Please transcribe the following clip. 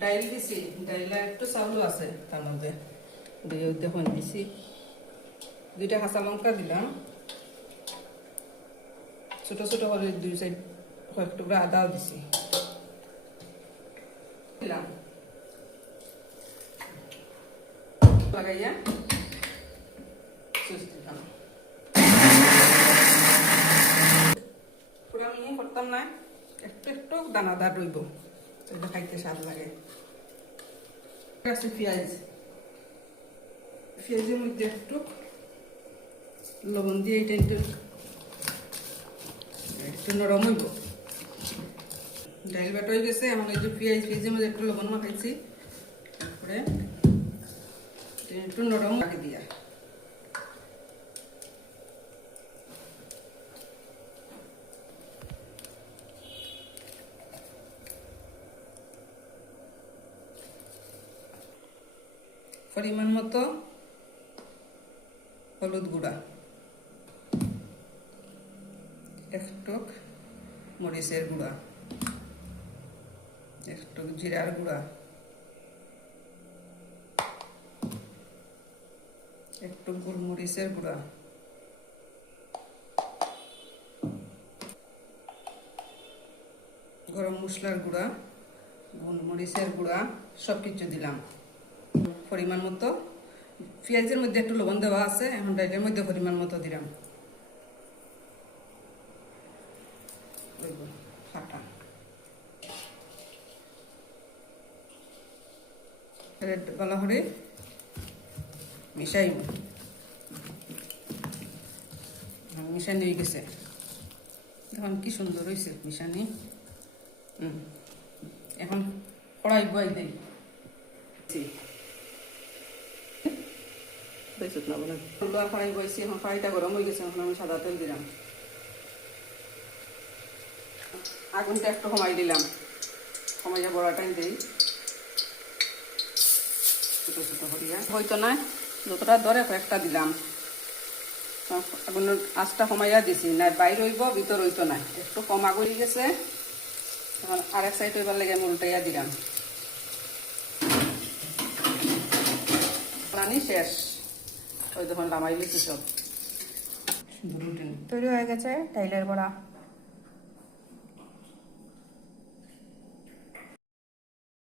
ডাইল দিছি, ডাইলে একটু চাউলও আছে তার মধ্যে দিয়ে দেখুন দিছি। 2টা কাঁচা লঙ্কা দিলাম, ছোট ছোট করে 2 সাইড কয়েক টুকরা আদাও দিছি দিলাম লাগাইয়া সুইচ দিলাম। পুরা মিহি করতাম না, একটু একটু দানাদার রইব, এটা খাইতে স্বাদ লাগে। আছে পেঁয়াজ, পেঁয়াজের মধ্যে একটু লবণ দিয়ে এটা একটু নরম হইব। ডাইল বাটা হয়ে গেছে, এখন এই যে পেঁয়াজের মধ্যে একটু লবণ মাখাইছি, তারপরে একটু নরম রাখি দিয়া পরিমাণ মতো হলুদ গুঁড়া, একটু মরিচের গুঁড়া, একটু জিরার গুঁড়া, একটু গোলমরিচের গুঁড়া, গরম মশলার গুঁড়া, গোলমরিচের গুঁড়া সব কিছু দিলাম পরিমাণ মতো। পেঁয়াজের মধ্যে একটু লবণ দেওয়া আছে, এখন ডাইলের মধ্যে পরিমাণ মতো দিলাম ফাটা। ভালো করে মিশাইব, মিশানি হয়ে গেছে, এখন কি সুন্দর হয়েছে মিশানি। এখন কড়াই বয়াই দিই, কড়াই বইছি, এখন কড়াইটা গরম হয়ে গেছে, এখন আমি সাদা তেল দিলাম, আগুনটা একটু কমাই দিলাম, কমাইয়া বড়াটাই দিই ছোট ছোট করিয়া, হয়তো না যতটা ধরে কয়েকটা দিলাম। আগুনের আঁচটা কমাইয়া দিছি, না বাইর হইব ভিতর হইতো না, একটু কম আগুন হয়ে গেছে। এখন আরেক সাইড হইবার লাগে আমি উল্টাইয়া দিলাম, রানি শেষ। ওই তখন লামাই লিখছি সব তৈরি হয়ে গেছে ডাইলের বড়া।